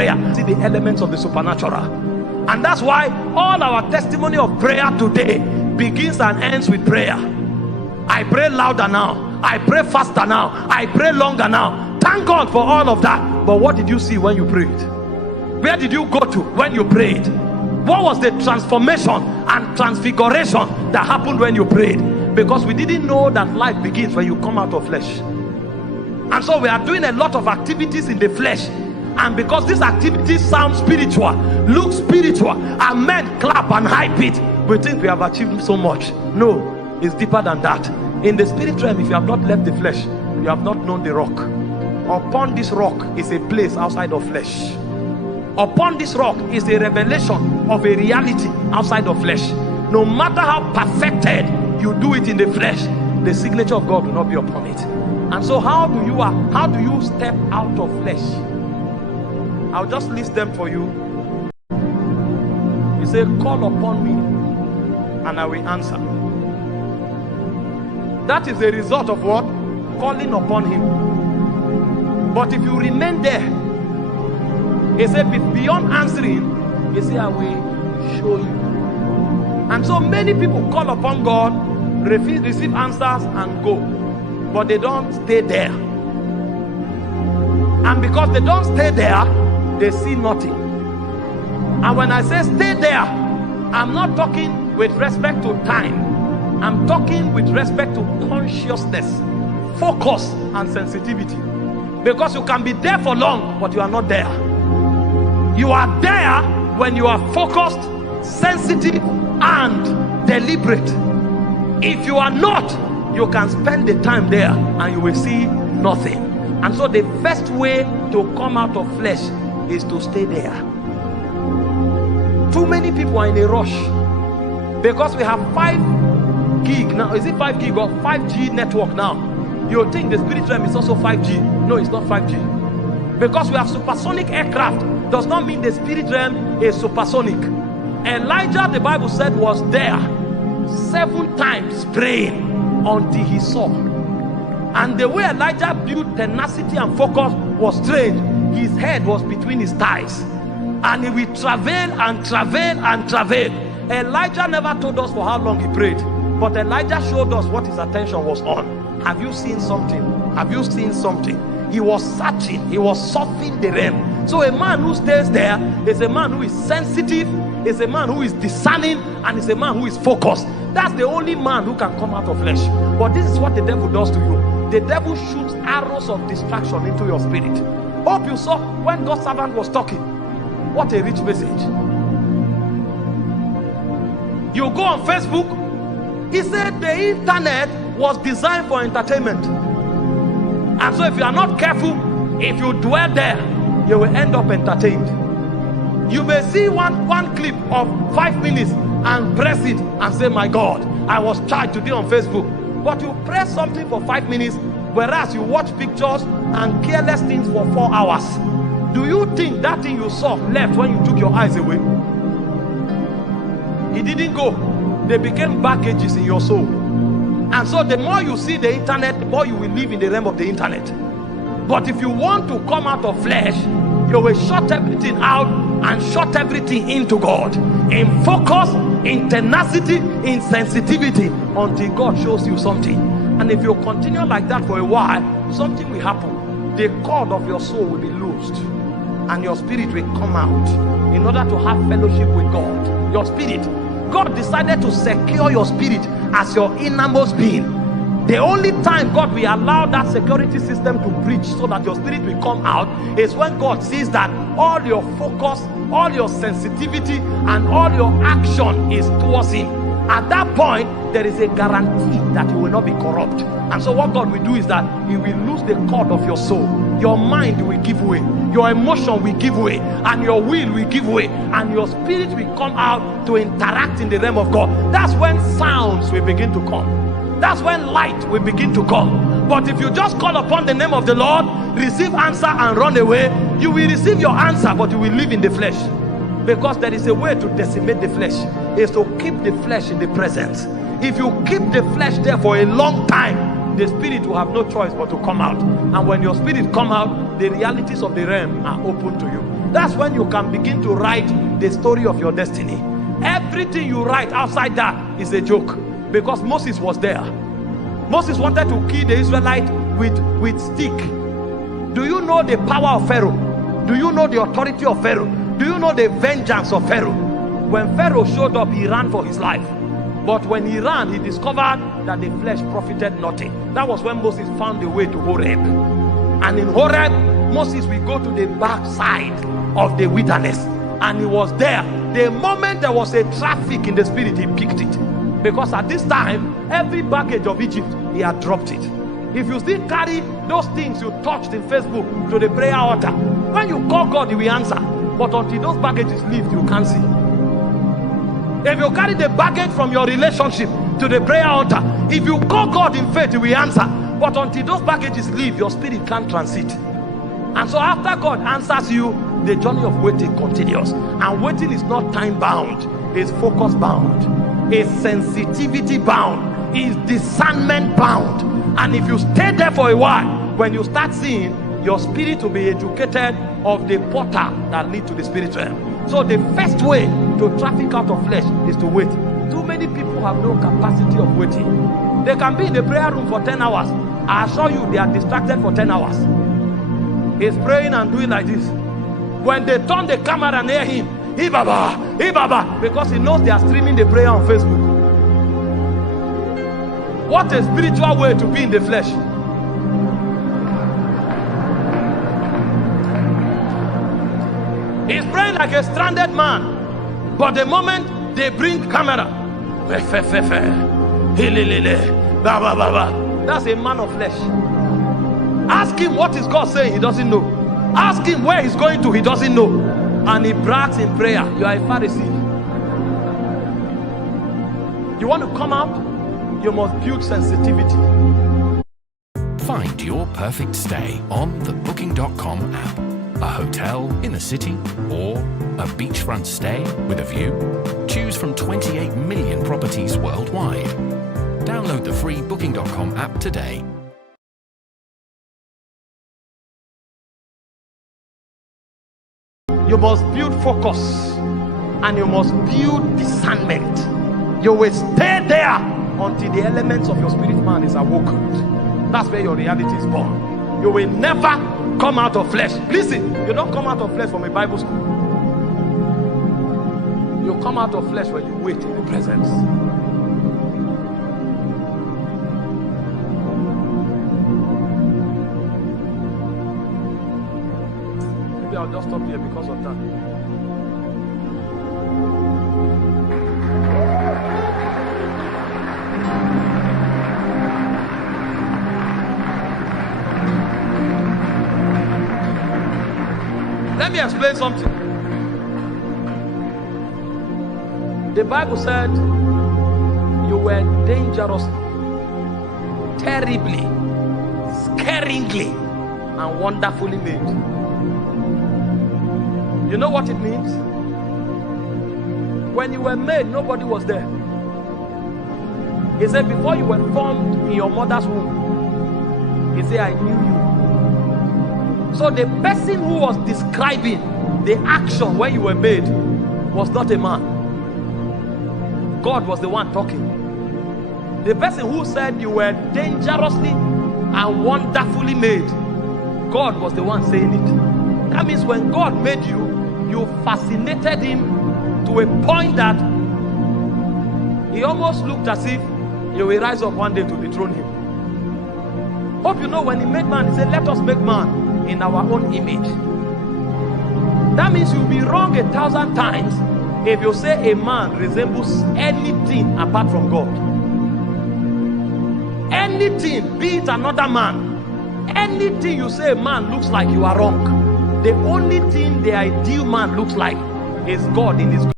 prayer, see the elements of the supernatural. And that's why all our testimony of prayer today begins and ends with prayer. I pray louder now, I pray faster now, I pray longer now. Thank God for all of that. But what did you see when you prayed? Where did you go to when you prayed? What was the transformation and transfiguration that happened when you prayed? Because we didn't know that life begins when you come out of flesh. And so we are doing a lot of activities in the flesh, and because these activities sound spiritual, look spiritual, and men clap and hype it, we think we have achieved so much. No, it's deeper than that. In the spirit realm, if you have not left the flesh, you have not known the rock. Upon this rock is a place outside of flesh. Upon this rock is a revelation of a reality outside of flesh. No matter how perfected you do it in the flesh, the signature of God will not be upon it. And so how do you step out of flesh? I'll just list them for you. He said, call upon me and I will answer. That is the result of what? Calling upon him. But if you remain there, he said, beyond answering, he said, I will show you. And so many people call upon God, receive answers and go. But they don't stay there. And because they don't stay there, they see nothing. And when I say stay there, I'm not talking with respect to time. I'm talking with respect to consciousness, focus and sensitivity. Because you can be there for long, but you are not there. You are there when you are focused, sensitive and deliberate. If you are not, you can spend the time there and you will see nothing. And so the first way to come out of flesh is to stay there. Too many people are in a rush because we have 5 gig now. Is it 5 gig or 5G network now? You think the spirit realm is also 5G? No, it's not 5G. Because we have supersonic aircraft does not mean the spirit realm is supersonic. Elijah, the Bible said, was there 7 times praying until he saw. And the way Elijah built tenacity and focus was strange. His head was between his thighs, and he will travail and travail and travail. Elijah never told us for how long he prayed, but Elijah showed us what his attention was on. Have you seen something? Have you seen something? He was searching, he was surfing the realm. So a man who stays there is a man who is sensitive, is a man who is discerning, and is a man who is focused. That's the only man who can come out of flesh. But this is what the devil does to you. The devil shoots arrows of distraction into your spirit. Hope you saw when God's servant was talking. What a rich message. You go on Facebook, he said the internet was designed for entertainment. And so if you are not careful, if you dwell there, you will end up entertained. You may see one clip of 5 minutes and press it and say, my God, I was charged today on Facebook. But you press something for 5 minutes, whereas you watch pictures and careless things for 4 hours. Do you think that thing you saw left when you took your eyes away? It didn't go. They became baggages in your soul. And so the more you see the internet, the more you will live in the realm of the internet. But if you want to come out of flesh, you will shut everything out and shut everything into God, in focus, in tenacity, in sensitivity, until God shows you something. And if you continue like that for a while, something will happen. The cord of your soul will be loosed and your spirit will come out in order to have fellowship with God. Your spirit, God decided to secure your spirit as your innermost being. The only time God will allow that security system to breach so that your spirit will come out is when God sees that all your focus, all your sensitivity and all your action is towards him. At that point, there is a guarantee that you will not be corrupt. And so what God will do is that he will lose the cord of your soul. Your mind will give way, your emotion will give way, and your will will give way, and your spirit will come out to interact in the realm of God. That's when sounds will begin to come. That's when light will begin to come. But if you just call upon the name of the Lord, receive answer and run away, you will receive your answer, but you will live in the flesh. Because there is a way to decimate the flesh, is to keep the flesh in the presence. If you keep the flesh there for a long time, the spirit will have no choice but to come out. And when your spirit come out, the realities of the realm are open to you. That's when you can begin to write the story of your destiny. Everything you write outside that is a joke, because Moses was there. Moses wanted to kill the Israelites with stick. Do you know the power of Pharaoh? Do you know the authority of Pharaoh? Do you know the vengeance of Pharaoh? When Pharaoh showed up, he ran for his life. But when he ran, he discovered that the flesh profited nothing. That was when Moses found the way to Horeb. And in Horeb, Moses will go to the back side of the wilderness. And he was there. The moment there was a traffic in the spirit, he picked it. Because at this time, every baggage of Egypt, he had dropped it. If you still carry those things you touched in Facebook to the prayer altar, when you call God, he will answer. But until those baggages leave, you can't see. If you carry the baggage from your relationship to the prayer altar, if you call God in faith, he will answer. But until those baggages leave, your spirit can't transit. And so after God answers you, the journey of waiting continues. And waiting is not time bound, it's focus bound, it's sensitivity bound, it's discernment bound. And if you stay there for a while, when you start seeing, your spirit will be educated of the portal that lead to the spirit realm. So the first way to traffic out of flesh is to wait. Too many people have no capacity of waiting. They can be in the prayer room for 10 hours. I assure you, they are distracted for 10 hours. He's praying and doing like this. When they turn the camera and hear him, Ibaba, because he knows they are streaming the prayer on Facebook. What a spiritual way to be in the flesh. He's praying like a stranded man. But the moment they bring camera, that's a man of flesh. Ask him what is God saying, he doesn't know. Ask him where he's going to, he doesn't know. And he brags in prayer. You are a Pharisee. You want to come out? You must build sensitivity. Find your perfect stay on the Booking.com app. A hotel in the city or a beachfront stay with a view? Choose from 28 million properties worldwide. Download the free Booking.com app today. You must build focus and you must build discernment. You will stay there until the elements of your spirit man is awoken. That's where your reality is born. You will never come out of flesh. Listen, you don't come out of flesh from a Bible school. You come out of flesh when you wait in the presence. Maybe I'll just stop here because of that. Let me explain something. The Bible said you were dangerously, terribly, scaringly, and wonderfully made. You know what it means? When you were made, nobody was there. He said, before you were formed in your mother's womb, he said, I knew you. So the person who was describing the action when you were made was not a man. God was the one talking. The person who said you were dangerously and wonderfully made, God was the one saying it. That means when God made you, you fascinated him to a point that he almost looked as if you will rise up one day to dethrone him. Hope you know when he made man, he said, let us make man in our own image. That means you'll be wrong 1,000 times if you say a man resembles anything apart from God. Anything, be it another man, anything you say a man looks like, you are wrong. The only thing the ideal man looks like is God in his